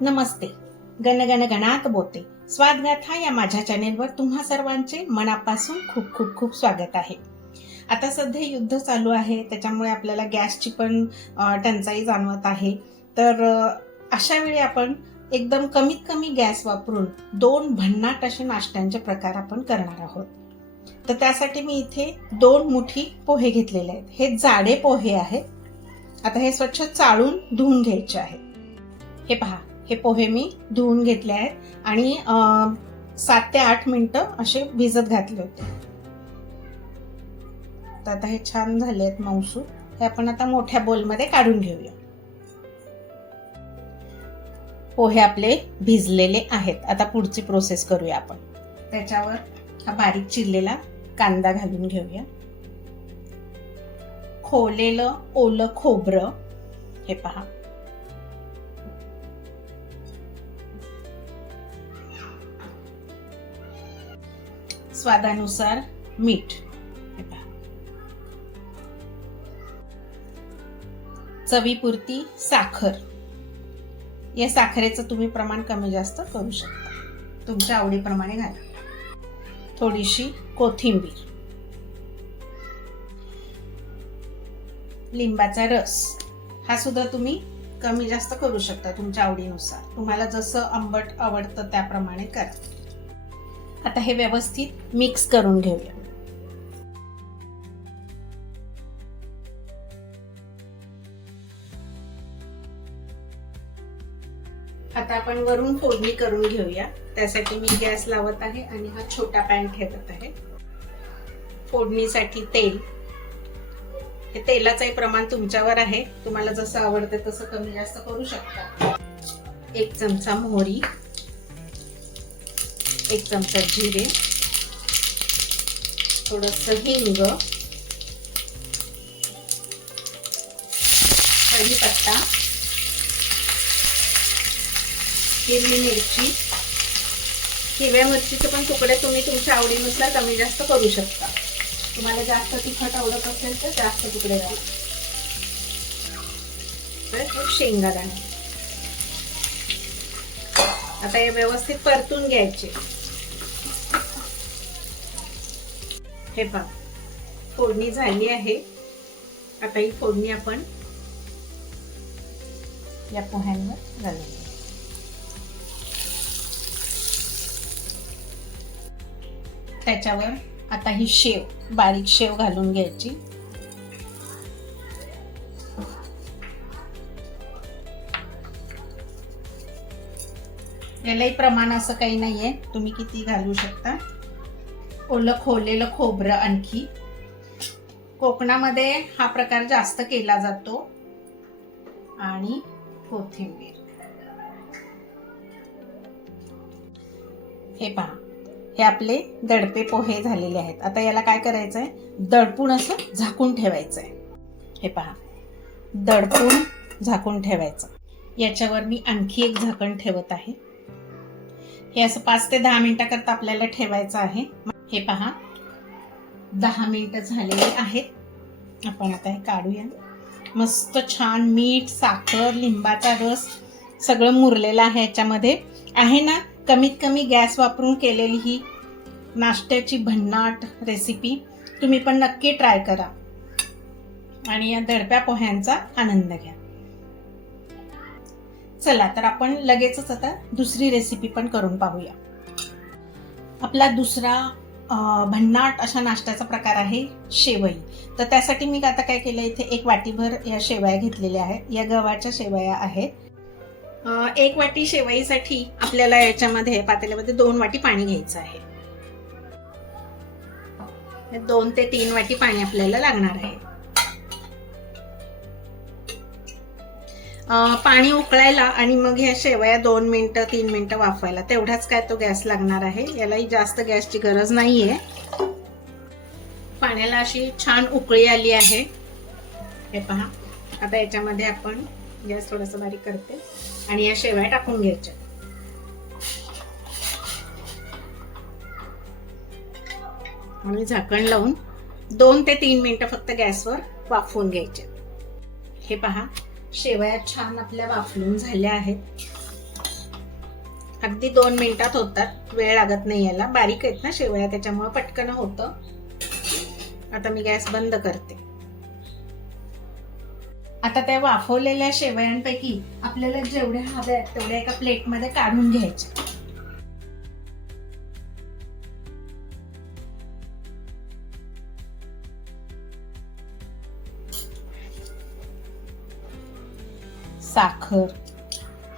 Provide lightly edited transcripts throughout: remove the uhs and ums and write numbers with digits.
नमस्ते. गणगण गणात बोते स्वादगाथा या माझ्या चॅनेलवर तुम्हा सर्वांचे मनापासून खूप खूप खूप स्वागत आहे. आता सध्या युद्ध चालू आहे, त्याच्यामुळे आपल्याला गॅसची पण टंचाई जाणवत आहे. तर अशा वेळी आपण एकदम कमीत कमी गॅस वापरून 2 भन्नाट असे नाश्त्यांचे प्रकार आपण करणार आहोत. तर त्यासाठी मी इथे 2 मुठी पोहे घेतलेले आहेत. हे जाडे पोहे आहेत. आता हे स्वच्छ चाळून धुवून घ्यायचे आहेत. हे पहा, हे पोहे मी धुवून घेतले आहेत आणि 7 ते 8 मिनिटं असे भिजत घातले होते. तर आता हे छान झाले आहेत मऊसूत. हे आपण आता मोठ्या बोलमध्ये काढून घेऊया. पोहे आपले भिजलेले आहेत. आता पुढची प्रोसेस करूया आपण. त्याच्यावर हा बारीक चिरलेला कांदा घालून घेऊया. खोवलेलं ओलं खोबरं, हे पहा. स्वादानुसार मीठ, हे पहा. चवीपुरती साखर. या साखरेचं तुम्ही प्रमाण कमी जास्त करू शकता, तुमच्या आवडीप्रमाणे घाला. थोडीशी कोथिंबीर, लिंबाचा रस. हा सुद्धा तुम्ही कमी जास्त करू शकता तुमच्या आवडीनुसार. तुम्हाला जसं आंबट आवडतं त्याप्रमाणे करा. आता हे व्यवस्थित मिक्स करून घेऊया. आता आपण वरून फोडणी करून घेऊया. त्यासाठी मी गॅस लावत आहे आणि हा छोटा पॅन ठेवत आहे. फोडणीसाठी तेल. हे तेलाचंही प्रमाण तुमच्यावर आहे, तुम्हाला जसं आवडतं तसं कमी जास्त करू शकता. 1 चमचा मोहरी, 1 चमचा जिरे, थोडंसं हिंग, कढीपत्ता, हिरवी मिरची. हिरव्या मिरचीचे पण तुकडे तुम्ही तुमच्या आवडीनुसार कमी जास्त करू शकता. तुम्हाला जास्त तिखट आवडत असेल तर जास्त तुकडे घाला. शेंगादाणे. आता हे व्यवस्थित परतून घ्यायचे. हे पहा, फोडणी झाली आहे. आता ही फोडणी आपण या पोह्यांवर घालूया. त्याच्यावर आता ही शेव, बारीक शेव घालून घ्यायची. यालाही प्रमाण असं काही नाहीये, तुम्ही किती घालू शकता. ओलं खोवलेलं खोबरं. आणखी कोकणामध्ये हा प्रकार जास्त केला जातो. आणि कोथिंबीर. हे पहा, हे आपले दडपे पोहे झालेले आहेत. आता याला काय करायचंय, दडपून असं झाकून ठेवायचंय. हे पहा, दडपून झाकून ठेवायचं. याच्यावर मी आणखी एक झाकण ठेवत आहे. हे असं 5 ते 10 मिनिटाकरता आपल्याला ठेवायचं आहे. हे पहा, 10 मिनिटं झालेली आहेत. आपण आता हे काढूया. मस्त छान मीठ, साखर, लिंबाचा रस सगळं मुरलेलं आहे याच्यामध्ये. आहे ना, कमीत कमी गॅस वापरून केलेली ही नाश्त्याची भन्नाट रेसिपी तुम्ही पण नक्की ट्राय करा आणि या दडप्या पोह्यांचा आनंद घ्या. चला तर आपण लगेचच आता दुसरी रेसिपी पण करून पाहूया. आपला दुसरा भन्नाट अशा नाश्त्याचा प्रकार आहे शेवई. तर त्यासाठी मी आता काय केलं, इथे 1 वाटीभर या शेवया घेतलेल्या आहेत. या गव्हाच्या शेवया आहेत. 1 वाटी शेवईसाठी आपल्याला याच्यामध्ये पातेल्यामध्ये 2 वाटी पाणी घ्यायचं आहे. 2 ते 3 वाटी पाणी आपल्याला लागणार आहे. पाणी उकळायला आणि मग ह्या शेवया 2 मिनिटं 3 मिनिटं वाफवायला, तेवढाच काय तो गॅस लागणार आहे. यालाही जास्त गॅसची गरज नाहीये. पाण्याला अशी छान उकळी आली आहे. हे पहा, आता याच्यामध्ये आपण गॅस थोडासा बारीक करते आणि या शेवया टाकून घ्यायच्या. आणि झाकण लावून 2 ते 3 मिनिटं फक्त गॅसवर वाफवून घ्यायचे. हे पहा, शेवया छान आपल्या वाफलून झाल्या आहेत. अगदी 2 मिनिटात होतात, वेळ लागत नाही याला. बारीक आहेत ना शेवया, त्याच्यामुळे पटकन होतं. आता मी गॅस बंद करते. आता त्या वाफवलेल्या शेवयांपैकी आपल्याला जेवढ्या हव्या आहेत तेवढ्या एका प्लेटमध्ये काढून घ्यायच्या. साखर,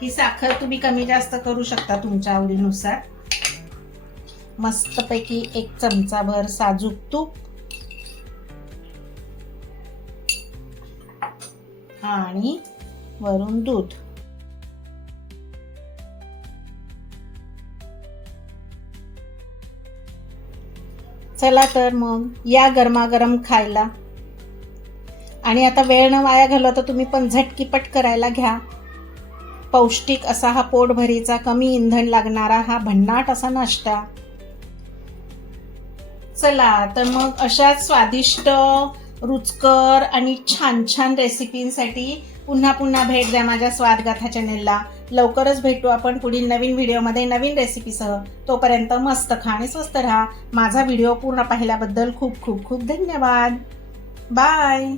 ही साखर तुम्ही कमी जास्त करू शकता तुमच्या आवडीनुसार. मस्तपैकी 1 चमचाभर साजूक तूप आणि वरून दूध. चला तर मग या गरमागरम खायला. आणि आता वेळ न वाया घालवता तुम्ही पण झटकीपट करायला घ्या. पौष्टिक असा हा पोटभरीचा, कमी इंधन लागणारा हा भन्नाट असा नाश्ता. चला तर मग अशाच स्वादिष्ट, रुचकर आणि छान छान रेसिपींसाठी पुन्हा पुन्हा भेट द्या माझ्या स्वादगाथा चॅनेलला. लवकरच भेटू आपण पुढील नवीन व्हिडिओमध्ये नवीन रेसिपीसह. तोपर्यंत मस्त खा आणि स्वस्त राहा. माझा व्हिडिओ पूर्ण पाहिल्याबद्दल खूप खूप खूप धन्यवाद. बाय.